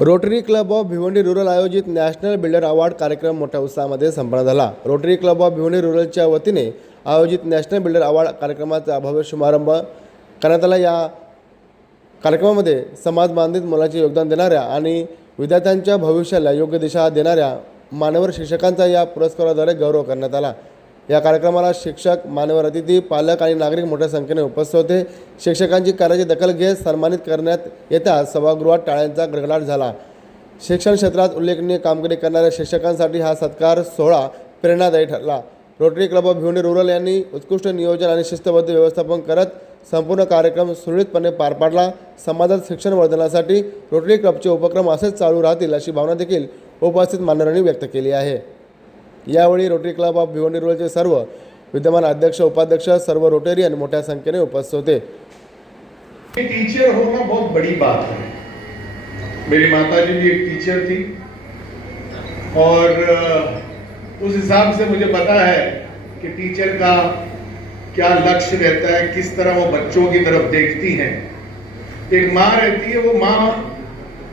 Rotary club of Bhiwandi rural आयोजित national builder award कार्यक्रम मोठ्या उत्साहामध्ये संपन्न झाला. रोटरी क्लब ऑफ भिवंडी रुरलच्या वतीने आयोजित नॅशनल बिल्डर अवॉर्ड कार्यक्रमाचा भव्य शुभारंभ करण्यात आला. या कार्यक्रमामध्ये समाज बांधित मुलाचे योगदान देणाऱ्या आणि विद्यार्थ्यांच्या भविष्याला योग्य दिशा देणाऱ्या मानवर शिक्षकांचा या पुरस्काराद्वारे गौरव करण्यात आला. या कार्यक्रमाला शिक्षक मान्यवर अतिथी पालक आणि नागरिक मोठ्या संख्येने उपस्थित होते. शिक्षकांची कार्याची दखल घेत सन्मानित करण्यात येताच सभागृहात टाळ्यांचा गडगडाट झाला. शिक्षण क्षेत्रात उल्लेखनीय कामगिरी करणाऱ्या शिक्षकांसाठी हा सत्कार सोहळा प्रेरणादायी ठरला. Rotary club of Bhiwandi rural यांनी उत्कृष्ट नियोजन आणि शिस्तबद्ध व्यवस्थापन करत संपूर्ण कार्यक्रम सुरळीतपणे पार पाडला. समाजात शिक्षण वर्धनासाठी रोटरी क्लबचे उपक्रम असेच चालू राहतील अशी भावना देखील उपस्थित मान्यवरांनी व्यक्त केली आहे. यावेळी रोटरी क्लब ऑफ़ भिवंडी रुरलचे सर्व विद्यमान अध्यक्ष, उपाध्यक्ष, सर्व रोटेरियन मोठ्या संख्येने उपस्थित होते. टीचर होना बहुत बड़ी बात है। मेरी माता जी भी एक टीचर थी। और उस हिसाब से मुझे पता है कि टीचर का क्या लक्ष्य रहता है, किस तरह वो बच्चों की तरफ़ देखती हैं। एक माँ रहती है, वो माँ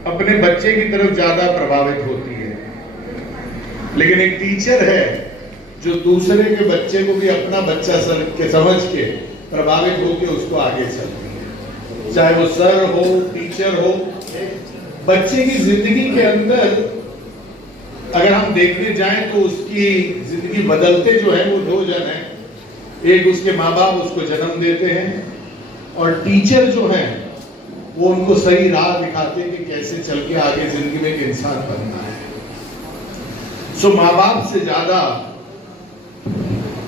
अपने बच्चे की तरफ़ ज़्यादा प्रभावित होती है। लेकिन एक टीचर है जो दूसरे के बच्चे को भी अपना बच्चा सर के समझ के प्रभावित होकर उसको आगे चलती है। चाहे वो सर हो टीचर हो, बच्चे की ज़िंदगी के अंदर अगर हम देखने जाएँ तो उसकी ज़िंदगी बदलते जो है वो दो जन है। एक उसके माँ बाप उसको जन्म देते हैं और टीचर जो है वो उनको सही राह दिखाते हैं कि कैसे चल के आगे ज़िंदगी में एक इंसान बनना है। सो माँ बाप से ज़्यादा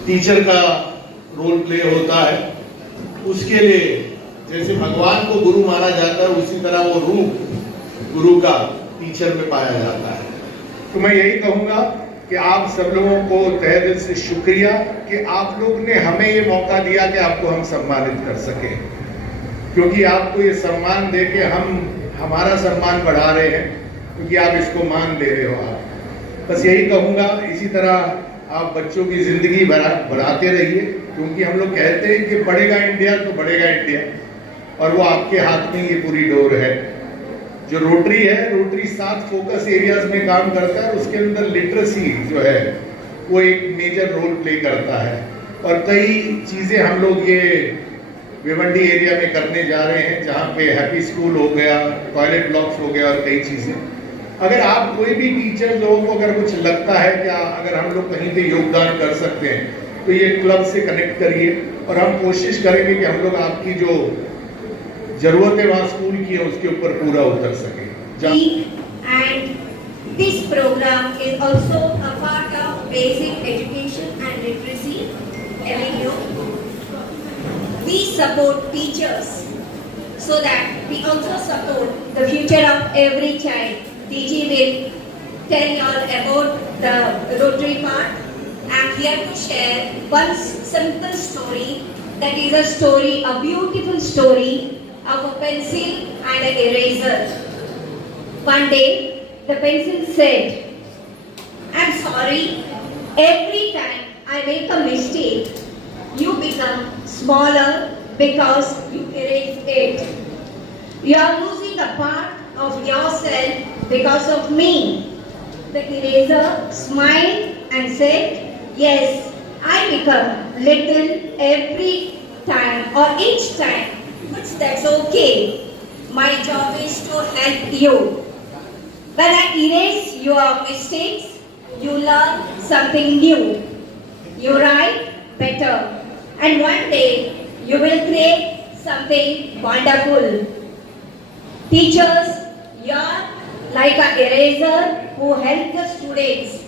टीचर का रोल प्ले होता है। उसके लिए जैसे भगवान को गुरु माना जाता है, उसी तरह वो रूप गुरु का टीचर में पाया जाता है। तो मैं यही कहूँगा कि आप सब लोगों को तहे दिल से शुक्रिया कि आप लोग ने हमें ये मौका दिया कि आपको हम सम्मानित कर सके। क्योंकि आपको ये सम्मान दे के हम, हमारा सम्मान बढ़ा रहे हैं, क्योंकि आप इसको मान ले रहे हो आप। बस यही कहूँगा, इसी तरह आप बच्चों की ज़िंदगी बढ़ा बढ़ाते रहिए, क्योंकि हम लोग कहते हैं कि बढ़ेगा इंडिया तो बढ़ेगा इंडिया, और वो आपके हाथ में ये पूरी डोर है। जो रोटरी है, रोटरी सात फोकस एरियाज़ में काम करता है उसके अंदर लिटरेसी जो है, वो एक मेजर रोल प्ले करता है। और कई चीज़ें हम लोग ये भिवंडी एरिया में करने जा रहे हैं, जहाँ पे हैप्पी स्कूल हो गया टॉयलेट ब्लॉक्स हो गया, और कई चीज़ें। अगर आप कोई भी टीचर लोगों को अगर कुछ लगता है कि अगर हम लोग कहीं पे योगदान कर सकते हैं तो ये क्लब से कनेक्ट करिए और हम कोशिश करेंगे कि हम लोग आपकी जो जरूरतें वहाँ स्कूल की है उसके ऊपर पूरा उतर सके this program is also a part of basic education and literacy avenue. We support teachers so that we also support the future of every child. DG will tell you all about the Rotary part. I'm here to share one simple story that is a story, a beautiful story of a pencil and an eraser. One day, the pencil said, I'm sorry, every time I make a mistake, you become smaller because you erase it. You are losing a part of yourself because of me. The eraser smiled and said, Yes, I become little every time or each time, but that's okay. My job is to help you. When I erase your mistakes, you learn something new. You write better, and one day you will create something wonderful. Teachers, you are like an eraser who helped the students.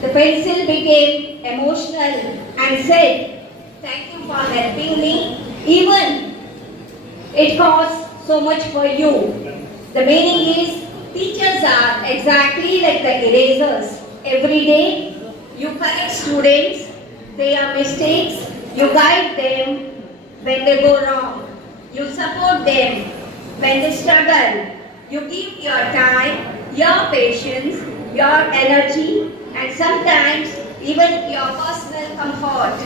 The pencil became emotional and said, Thank you for helping me. Even it costs so much for you. The meaning is teachers are exactly like the erasers. Every day you correct students, their mistakes, you guide them when they go wrong. You support them when they struggle. You give your time, your patience, your energy, and sometimes even your personal comfort.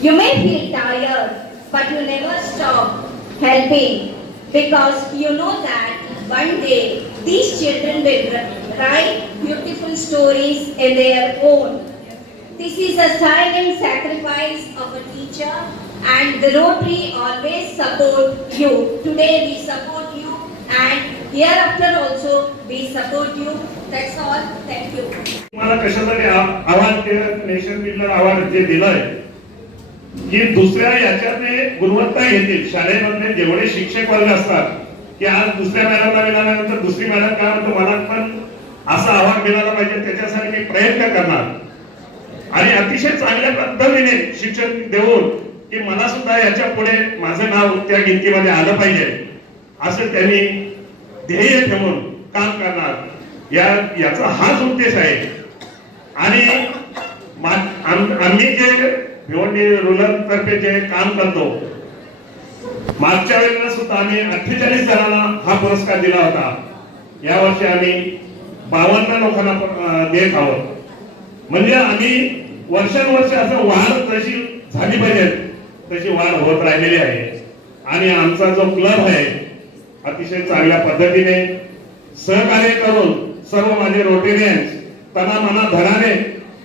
You may feel tired, but you never stop helping because you know that one day These children will write beautiful stories in their own. This is a silent sacrifice of a teacher and the Rotary always support you. Today we support you and hereafter also we support you. That's all. Thank you. तुम्हाला कशासाठी आ- आव्हान केलं nation builder award जे दिलंय की दुसऱ्या याच्यातले गुणवत्ता येतील शाळेमधले जेवढे शिक्षक वर्ग असतात की आज दुसऱ्या मॅडमला मिळाल्यानंतर दुसरी मॅडम काय म्हणतो मला पण असा अहवाल मिळाला पाहिजे त्याच्यासाठी मी प्रयत्न करणार आणि अतिशय चांगल्या पद्धतीने शिक्षण देऊन की मला सुद्धा याच्यापुढे माझं नाव त्या गिनतीमध्ये आलं पाहिजे असं त्यांनी ध्येय ठेवून काम करणार. या याचा हाच उद्देश आहे. आणि आम- आम्ही जे भिवंडी रुरल तर्फे जे काम करतो मागच्या वेळेला सुद्धा आम्ही अठ्ठेचाळीस जणांना हा पुरस्कार दिला होता. या वर्षी आम्ही बावन्न लोकांना देत आहोत. म्हणजे आम्ही वर्षानुवर्ष असं वाढ जशी झाली पाहिजे तशी वाढ होत राहिलेली आहे. आणि आमचा जो क्लब आहे अतिशय चांगल्या पद्धतीने सहकार्य करून सर्व माझे रोटेरियन्स तना मना धनाने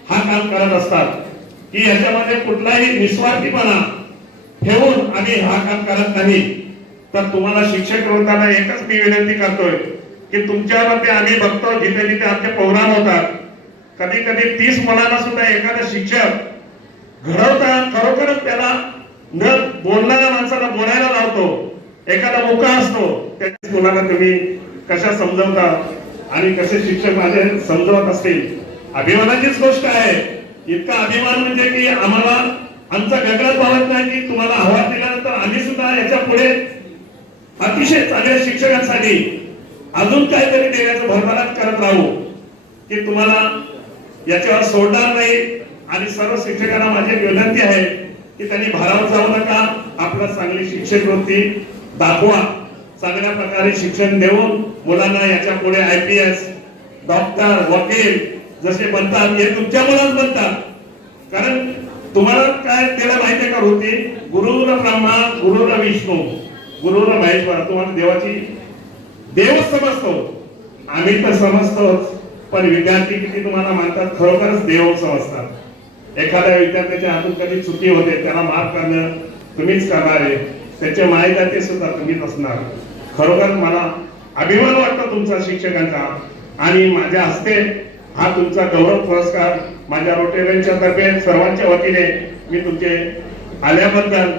हा काम करत असतात. की याच्यामध्ये कुठलाही निस्वार्थीपणा ठेवून आम्ही हा काम करत नाही. तर तुम्हाला शिक्षक वृंदाला एकच मी विनंती करतोय की तुमच्यामध्ये आम्ही बघतो जिथे जिथे आमचे प्रोग्राम होतात कधी कधी तीस मुलांना सुद्धा एखादा शिक्षक घडवता खरोखरच त्याला न बोलणाऱ्या माणसाला बोलायला लावतो. एखादा मोका असतो त्याच्याच मुलांना तुम्ही कशा समजवता आणि कसे शिक्षक माझे समजवत असतील? अभिमानाचीच गोष्ट आहे. इतका अभिमान म्हणजे की आम्हाला आमचा गगनात भावत नाही की तुम्हाला आव्हान दिल्यानंतर आम्ही सुद्धा याच्यापुढे अतिशय चांगल्या शिक्षकांसाठी अजून काहीतरी देण्याचं भरभराट करत राहू की तुम्हाला याच्यावर सोडणार नाही. आणि सर्व शिक्षकांना माझी विनंती आहे की त्यांनी भारावर जाऊ नका. आपला चांगली शिक्षक वृत्ती दाखवा. चांगल्या प्रकारे शिक्षण देऊन मुलांना याच्यापुढे आय पी एस डॉक्टर वकील जसे बनतात हे तुमच्या मुलात बनतात. कारण तुम्हाला काय त्याला माहिती आहे का होती गुरुर ब्रह्मा गुरुर विष्णू. गुरुर महेश्वर. तुम्हाला देवाची देवच समजतो. आम्ही तर समजतोच. पण विद्यार्थी किती तुम्हाला मानतात खरोखरच देव समजतात. एखाद्या विद्यार्थ्याच्या हातून कधी चुकी होते त्याला माफ करणं तुम्हीच करणार आहे. त्याचे मायदाते सुद्धा तुम्हीच असणार खरोखर मला अभिमान वाटतो तुमचा शिक्षकांचा. आणि माझ्या हस्ते हा तुमचा गौरव पुरस्कार माझ्या रोटेरियनच्या तर्फे सर्वांच्या वतीने मी तुमचे आल्याबद्दल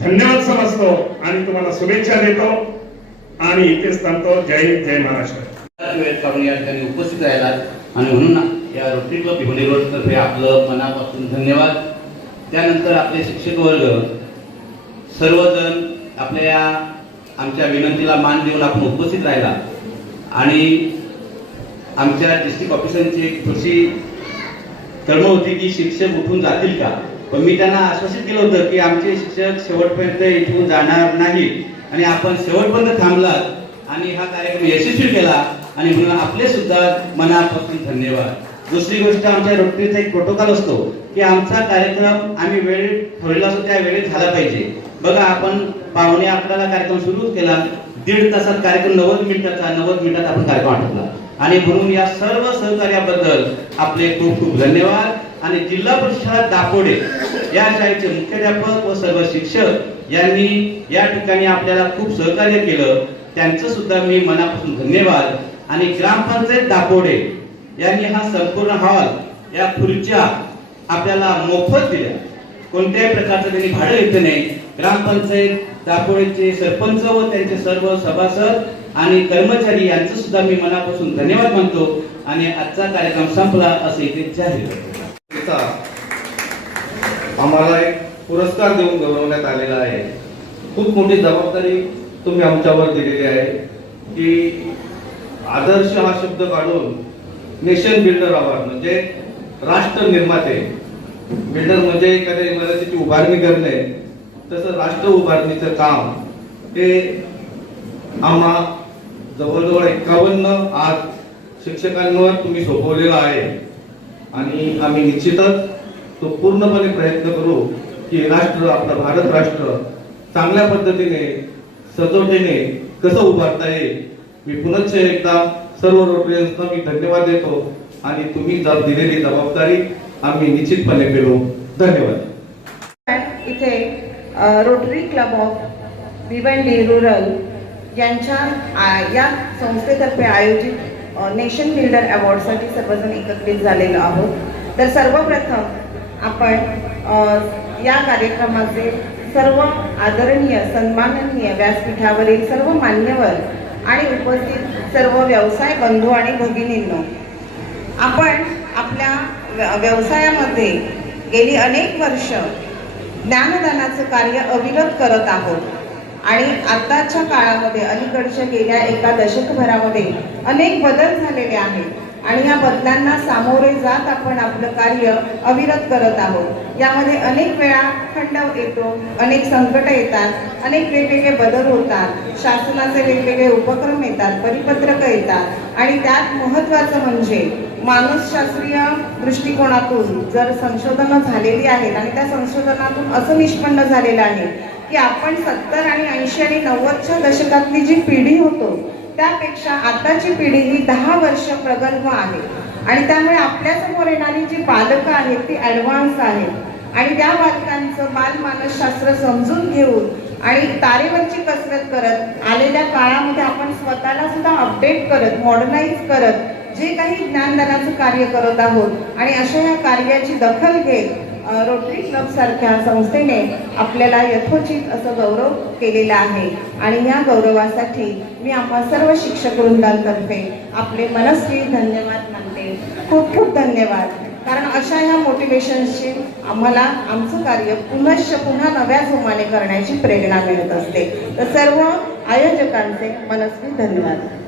धन्यवाद समजतो आणि तुम्हाला शुभेच्छा देतो. आणि इथेच थांबतो. जय हिंद जय महाराष्ट्र. वेळ काढून या ठिकाणी उपस्थित राहिला. आणि म्हणून या रोटरी क्लब भिवंडी रोड तर्फे आपलं मनापासून धन्यवाद. त्यानंतर आपले शिक्षक वर्ग सर्वजण आपल्या या आमच्या विनंतीला मान देऊन आपण उपस्थित राहिला. आणि आमच्या डिस्ट्रिक्ट ऑफिसरची एक थोडीशी तळमळ होती की शिक्षक उठून जातील का? पण मी त्यांना आश्वासित केलं होतं की आमचे शिक्षक शेवटपर्यंत इथून जाणार नाही आणि आपण शेवटपर्यंत थांबलात. आणि हा कार्यक्रम यशस्वी केला आणि म्हणून आपले सुद्धा मनापासून धन्यवाद. दुसरी गोष्ट आमच्या रोटरीचा एक प्रोटोकॉल असतो की आमचा कार्यक्रम आम्ही वेळ ठरवला असतो त्या वेळेत झाला पाहिजे. बघा आपण पाहुणे अकराला कार्यक्रम सुरू केला दीड तासात कार्यक्रम नव्वद मिनिटाचा नव्वद मिनिटात आपण कार्यक्रम आठवला आणि म्हणून या सर्व सहकार्याबद्दल आपले खूप खूप धन्यवाद. आणि जिल्हा परिषद दापोडे या शाळेचे मुख्याध्यापक व सर्व शिक्षक यांनी या ठिकाणी आपल्याला खूप सहकार्य केलं. त्यांचं सुद्धा मी मनापासून धन्यवाद. आणि ग्रामपंचायत दापोडे यांनी हा संपूर्ण हॉल या खुर्च्या आपल्याला मोफत दिल्या. कोणत्याही प्रकारचं त्यांनी भाडं घेतलं नाही. ग्रामपंचायत दापोडेचे सरपंच व त्यांचे सर्व सभासद आणि कर्मचारी यांचं सुद्धा मी मनापासून धन्यवाद मानतो आणि आजचा कार्यक्रम संपला असे इथे जाहीर आम्हाला एक पुरस्कार देऊन गौरवण्यात आलेला आहे. खूप मोठी जबाबदारी तुम्ही आमच्यावर दिलेली आहे की आदर्श हा शब्द काढून नेशन बिल्डर अवॉर्ड म्हणजे राष्ट्र निर्माते. बिल्डर म्हणजे एखाद्या इमारतीची उभारणी करणे तसं राष्ट्र उभारणीचं काम हे आम्हा जवळजवळ एक्कावन्न आज शिक्षकांवर तुम्ही सोपवलेलं आहे. आणि आम्ही निश्चितच तो पूर्णपणे प्रयत्न करू की राष्ट्र आपलं भारत राष्ट्र चांगल्या पद्धतीने सजवटीने कसं उभारता येईल मी पुनश्च एकदा सर्व रोटरीयन्सना मी धन्यवाद देतो आणि तुम्ही जब दिलेली जबाबदारी आम्ही निश्चितपणे पेलू धन्यवाद. इथे Rotary Club of Bhiwandi Rural यांच्या या संस्थेतर्फे आयोजित नेशन बिल्डर अवॉर्डसाठी सर्वजण एकत्रित झालेलो आहोत. तर सर्वप्रथम आपण या कार्यक्रमाचे सर्व आदरणीय सन्माननीय व्यासपीठावरील सर्व मान्यवर आणि उपस्थित सर्व व्यवसाय बंधू आणि भगिनींनो आपण आपल्या व्य- व्यवसायामध्ये गेली अनेक वर्ष ज्ञानदानाचं कार्य अविरत करत आहोत. आणि आत्ताच्या काळामध्ये अलीकडच्या गेल्या एका दशकभरामध्ये अनेक बदल झालेले आहेत. आणि या बदलांना सामोरे जात आपण आपलं कार्य अविरत करत आहोत. यामध्ये अनेक वेळा खंड येतो अनेक संकट येतात अनेक वेगवेगळे बदल होतात. शासनाचे वेगवेगळे उपक्रम येतात परिपत्रक येतात. आणि त्यात महत्त्वाचं म्हणजे मानसशास्त्रीय दृष्टिकोनातून जर संशोधनं झालेली आहेत आणि त्या संशोधनातून असं निष्पन्न झालेलं आहे की आपण सत्तर आणि ऐंशी आणि नव्वदच्या दशकातली जी पिढी होतो त्यापेक्षा आताची पिढी ही दहा वर्ष प्रगल्भ आहे. आणि त्यामुळे आपल्यासमोर येणारी जी बालकं आहेत ती ॲडव्हान्स आहेत. आणि त्या बालकांचं बालमानसशास्त्र समजून घेऊन आणि तारेवरची कसरत करत आलेल्या काळामध्ये आपण स्वतःला सुद्धा अपडेट करत मॉडर्नाइज करत जे काही ज्ञानदानाचं कार्य करत आहोत आणि अशा या कार्याची दखल घेत रोटरी क्लब सारख्या संस्थेने आपल्याला यथोचित असं गौरव केलेला आहे. आणि या गौरवासाठी मी आम्हा सर्व शिक्षक वृंदांतर्फे आपले मनस्वी धन्यवाद मानते. खूप खूप धन्यवाद. कारण अशा ह्या मोटिवेशनशी आम्हाला आमचं कार्य पुनश्च पुन्हा नव्या जोमाने करण्याची प्रेरणा मिळत असते. तर सर्व आयोजकांचे मनस्वी धन्यवाद.